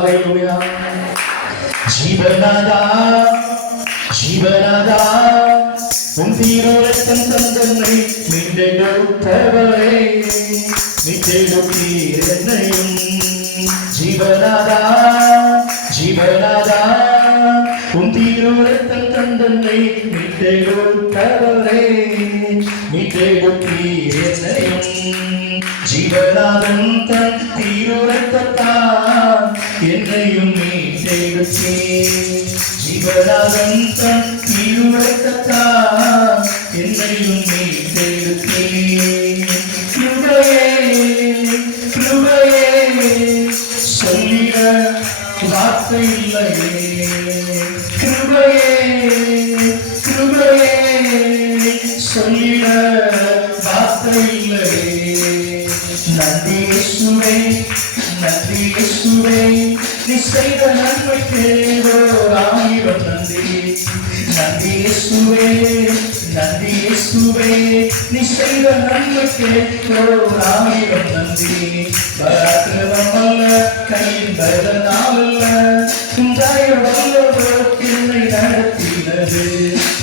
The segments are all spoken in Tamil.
Hallelujah. ஜீவனாதா ஜீவனாதா உன் தீரோரத்தன் தந்தனை மீண்டெடுத்தவரே மீட்டெடுத்தீர் என்னையும் ஜீவனாதா ஜீவனாதா உன் தீரோரத்தன் தந்தனை மீட்டெடுத்தவரே மீட்டெடுத்தீர் என்னையும் ஜீவனாதன் தன் தீரோரத்தான் என்னையும் மீட்டெடுத்தே ஜீவனாதன் தன் தீரோரத்தான் என்னையும் மீட்டெடுத்தே கிருபையே கிருபையே சொல்லிட வார்த்தை இல்லையே கிருபையே கிருபையே சொல்லிட வார்த்தை இல்லையே நன்றி இயேசுவே நன்றி இயேசுவே நீ செய்த நன்மைக்கு ஆயிரம் நன்றி நன்றி இயேசுவே நன்றி இயேசுவே நீ செய்த நன்மைக்கு ஆயிரம் நன்றி பராக்கிரமம் அல்ல கையின் பலனால் அல்ல உண்டாய வல்லதோ என்னை நடத்தினது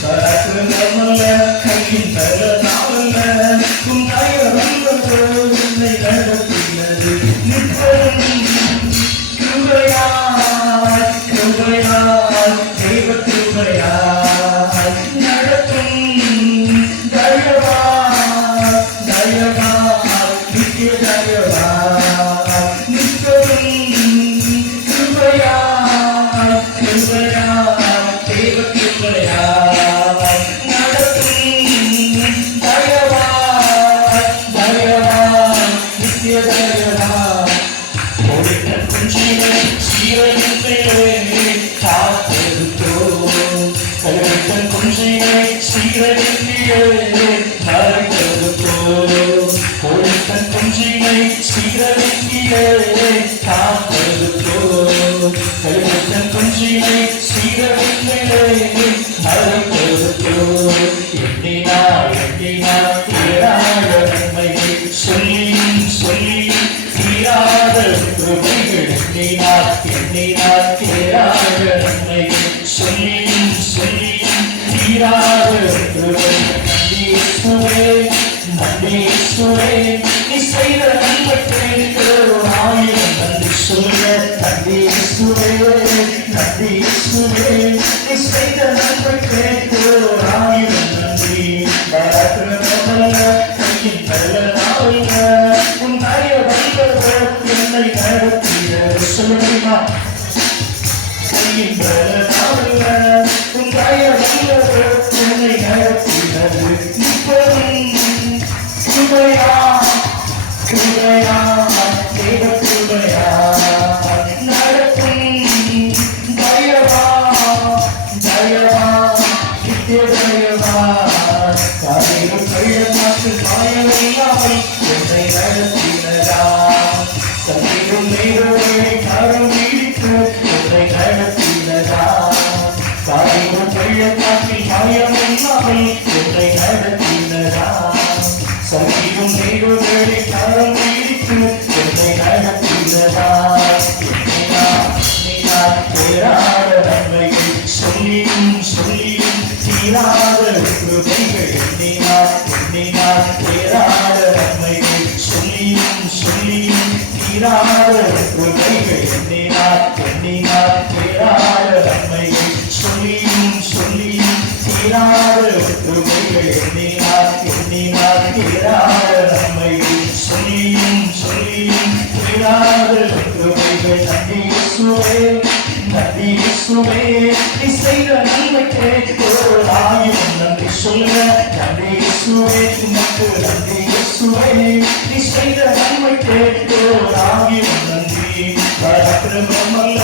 பராக்கிரமம் அல்ல கையின் பலனால் அல்ல உண்டாய வல்லதோ என்னை நடத்தினது நிற்பதும் கிருபையாய் கிருபையாய் தெய்வ கிருபையாய் நடத்தும் தயவாய் தயவாய் நித்திய தயவாய் நிற்பதும் கிருபையாய் கிருபையாய் தெய்வ கிருபையாய் நடத்தும் தயவாய் தயவாய் நித்திய தயவாய் குஞ்சினை சீரழித்தே காத்தெடுத்தோ குஞ்சினை சீரழித்தே மறைத்தெடுத்தோ குஞ்சினை சீரழித்தே காத்தெடுத்தோ குஞ்சினை சீரழித்தே மறைத்தெடுத்தோ எண்ணினா எண்ணினா ஏராள நன்மையை சொல்லியும் சொல்லியும் தீராத கிருபைகள் எண்ணினார் எண்ணினார் தீராத நன்மைகள் சொல்லியும் சொல்லியும் தீராத கிருபைகள் நன்றி இயேசுவே நன்றி இயேசுவே நீ செய்த நன்மைக்கு ஆயிரம் நன்றி சொல்ல நன்றி இயேசுவே நன்றி இயேசுவே நீ செய்த நன்மைக்கு ஆயிரம் நன்றி பராக்கிரமமல்ல கையின் பலனால்ல உன் தாய வல்லதோ என்னை நடத்தினது சொல்லுமா கையின் பலனால்ல உன் தாய வல்லதோ என்னை நடத்தினது இப்போதும் கிருபையா கிருபையா தேவ கிருபையா நடத்தும் தயவா தயவா நித்திய தயவா காலையில் கையமாற்று காயமில்லாமல் என்னை நடத்தினரா சந்திரும் நேரோரை காரம் நீடித்து என்னை நடத்தினரா காலையில் கையமாற்று காயமில்லாமல் என்னை நடத்தினரா சந்திரும் நேரோரை காரம் நீடித்து என்னை நடத்தினரா பேராத நன்மைகள் சொல்லியும் சொல்லியும் தீராத கிருபைகள் எண்ணினார் எண்ணினார் பேராத நன்மைகள் சொல்லியும் சொல்லியும் தீராத கிருபைகள் எண்ணினார் எண்ணினார் பேராத நன்மைகள் சொல்லியும் சொல்லியும் தீராத கிருபைகள் எண்ணினார் எண்ணினார் பேராத நன்மைகள் சொல்லியும் சொல்லியும் தீராத கிருபைகள் நன்றி இயேசுவே நன்றி இயேசுவே நீ செய்த நன்மைக்கு ஆயிரம் நன்றி சொல்ல நன்றி இயேசுவே உனக்கு நன்றி இயேசுவே நீ செய்த நன்மைக்கு ஆயிரம் நன்றி பராக்கிரமம் அல்ல